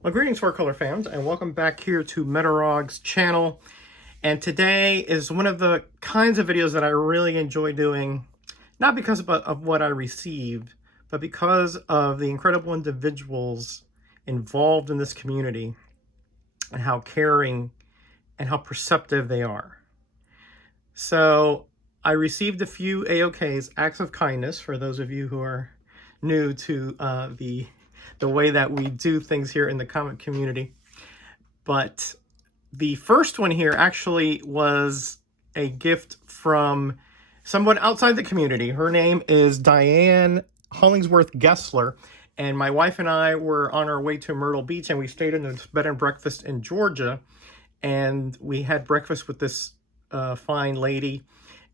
Well, greetings, Four Color fans, and welcome back here to Metarog's channel. And today is one of the kinds of videos that I really enjoy doing, not because of what I received, but because of the incredible individuals involved in this community and how caring and how perceptive they are. So I received a few AOKs, acts of kindness, for those of you who are new to the way that we do things here in the comic community. But the first one here actually was a gift from someone outside the community. Her name is Diane Hollingsworth Gessler. And my wife and I were on our way to Myrtle Beach, and we stayed in a bed and breakfast in Georgia. And we had breakfast with this fine lady.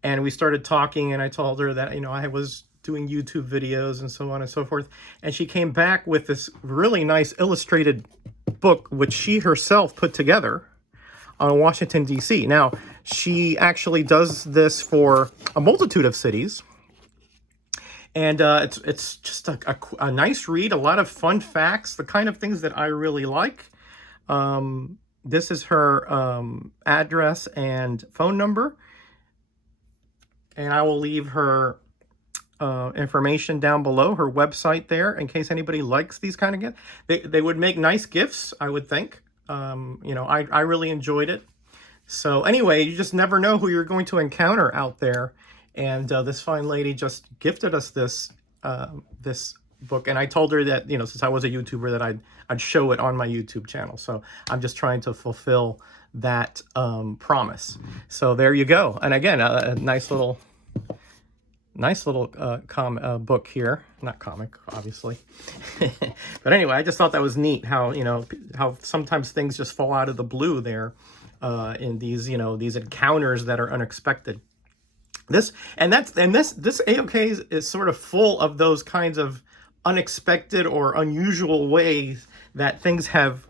And we started talking, and I told her that, I was doing YouTube videos and so on and so forth. And she came back with this really nice illustrated book, which she herself put together on Washington, D.C. Now, she actually does this for a multitude of cities. And it's just a nice read, a lot of fun facts, the kind of things that I really like. This is her address and phone number. And I will leave her information down below, her website there, in case anybody likes these kind of gifts. They would make nice gifts, I would think. I really enjoyed it. So anyway, you just never know who you're going to encounter out there. And this fine lady just gifted us this this book. And I told her that, since I was a YouTuber, that I'd show it on my YouTube channel. So I'm just trying to fulfill that promise. So there you go. And again, a nice little book here. Not comic, obviously. But anyway, I just thought that was neat how, how sometimes things just fall out of the blue there in these, these encounters that are unexpected. This AOK is sort of full of those kinds of unexpected or unusual ways that things have,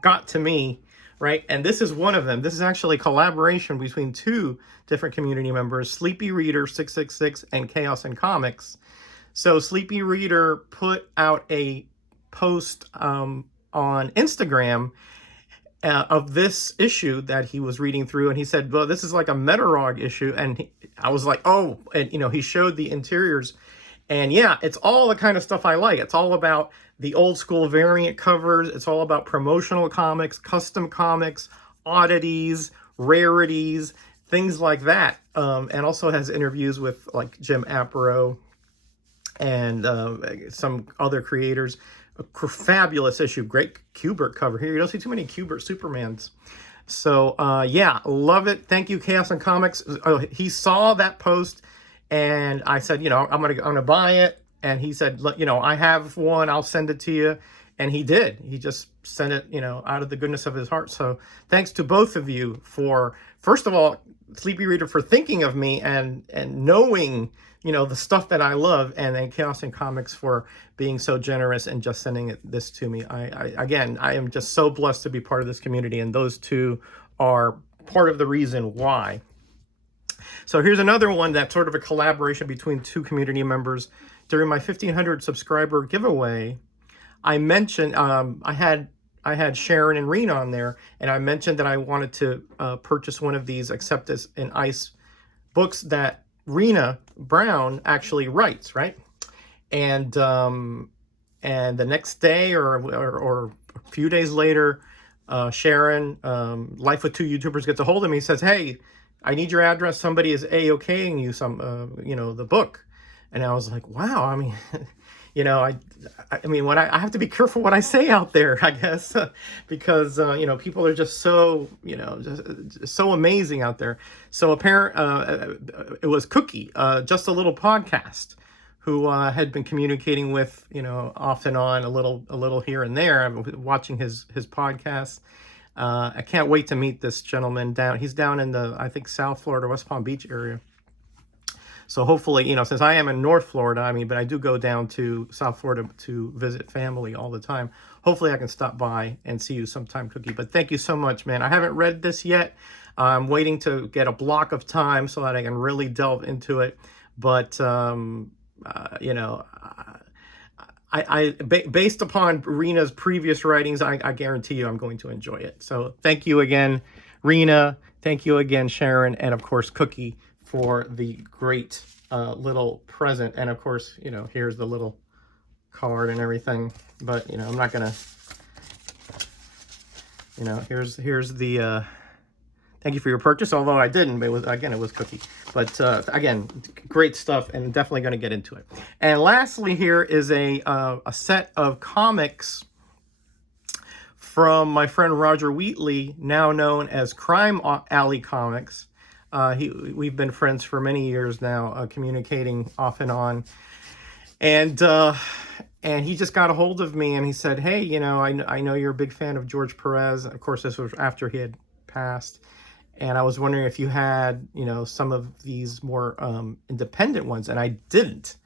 got to me. Right, and this is one of them. This is actually a collaboration between two different community members, Sleepy Reader 666 and Chaos and Comics. So Sleepy Reader put out a post on Instagram of this issue that he was reading through, and he said, well, this is like a Metarog issue. And I was like, oh, and he showed the interiors. And yeah, it's all the kind of stuff I like. It's all about the old school variant covers. It's all about promotional comics, custom comics, oddities, rarities, things like that. And also has interviews with like Jim Aparo and some other creators. A fabulous issue. Great Kubert cover here. You don't see too many Kubert Supermans. So yeah, love it. Thank you, Chaos and Comics. He saw that post. And I said, I'm gonna buy it. And he said, I have one. I'll send it to you. And he did. He just sent it, out of the goodness of his heart. So thanks to both of you for, first of all, Sleepy Reader for thinking of me and knowing, the stuff that I love, and then Chaos and Comics for being so generous and just sending this to me. I am just so blessed to be part of this community, and those two are part of the reason why. So here's another one that's sort of a collaboration between two community members. During my 1,500 subscriber giveaway, I mentioned I had Sharon and Rena on there, and I mentioned that I wanted to purchase one of these Accept This in Ice books that Rena Brown actually writes, right? And the next day or a few days later, Sharon, Life with Two YouTubers, gets a hold of me. Says, hey, I need your address. Somebody is AOKing you some, the book. And I was like, wow. I mean, I have to be careful what I say out there, I guess, because, people are just so, just so amazing out there. So it was Cookie, Just a Little Podcast, who had been communicating with, off and on a little here and there. I'm watching his podcasts. I can't wait to meet this gentleman he's down in the, I think, South Florida, West Palm Beach area. So hopefully, since I am in North Florida, but I do go down to South Florida to visit family all the time. Hopefully I can stop by and see you sometime, Cookie. But thank you so much, man. I haven't read this yet. I'm waiting to get a block of time so that I can really delve into it. But, I based upon Rena's previous writings, I guarantee you I'm going to enjoy it. So thank you again, Rena. Thank you again, Sharon, and of course, Cookie, for the great little present. And of course, you know, here's the little card and everything. But you know, I'm not gonna. You know, here's the. Thank you for your purchase. Although I didn't, but it was Cookie. But again, great stuff, and definitely going to get into it. And lastly, here is a set of comics from my friend Roger Wheatley, now known as Crime Alley Comics. We've been friends for many years now, communicating off and on. And he just got a hold of me, and he said, "Hey, you know, I know you're a big fan of George Perez." Of course, this was after he had passed. And I was wondering if you had, you know, some of these more independent ones, and I didn't.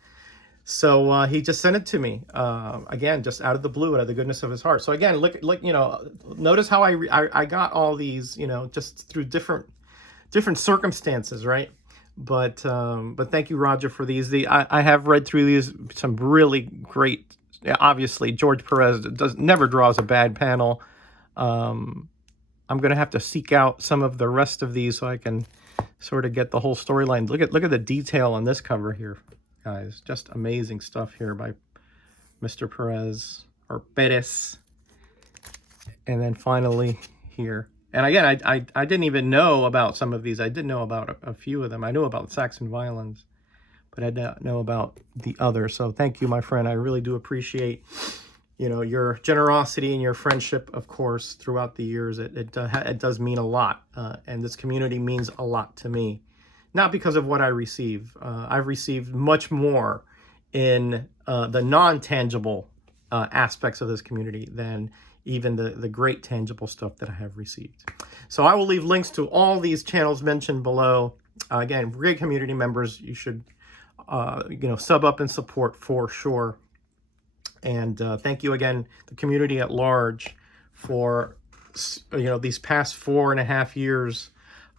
So he just sent it to me, again, just out of the blue, out of the goodness of his heart. So again, look, you know, notice how I got all these, you know, just through different circumstances, right? But thank you, Roger, for these. I have read through these, some really great. Obviously, George Perez never draws a bad panel. I'm going to have to seek out some of the rest of these so I can sort of get the whole storyline. Look at the detail on this cover here, guys. Just amazing stuff here by Mr. Perez, or Perez. And then finally here. And again, I didn't even know about some of these. I did know about a few of them. I knew about Saxon Violins, but I didn't know about the others. So thank you, my friend. I really do appreciate, you know, your generosity and your friendship, of course, throughout the years. It does mean a lot, and this community means a lot to me. Not because of what I receive. I've received much more in the non-tangible aspects of this community than even the great tangible stuff that I have received. So I will leave links to all these channels mentioned below. Again, great community members, you should you know, sub up and support for sure. And thank you again, the community at large, for, you know, these past 4.5 years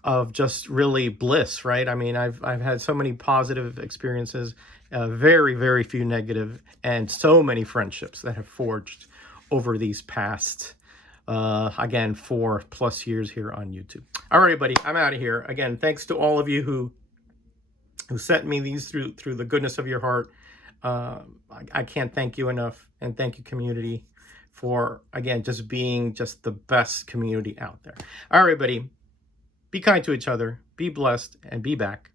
of just really bliss, right? I mean, I've had so many positive experiences, very, very few negative, and so many friendships that have forged over these past, again, 4+ years here on YouTube. All right, buddy, I'm out of here. Again, thanks to all of you who sent me these through the goodness of your heart. I can't thank you enough, and thank you, community, for, again, just being just the best community out there. All right, everybody, be kind to each other, be blessed, and be back.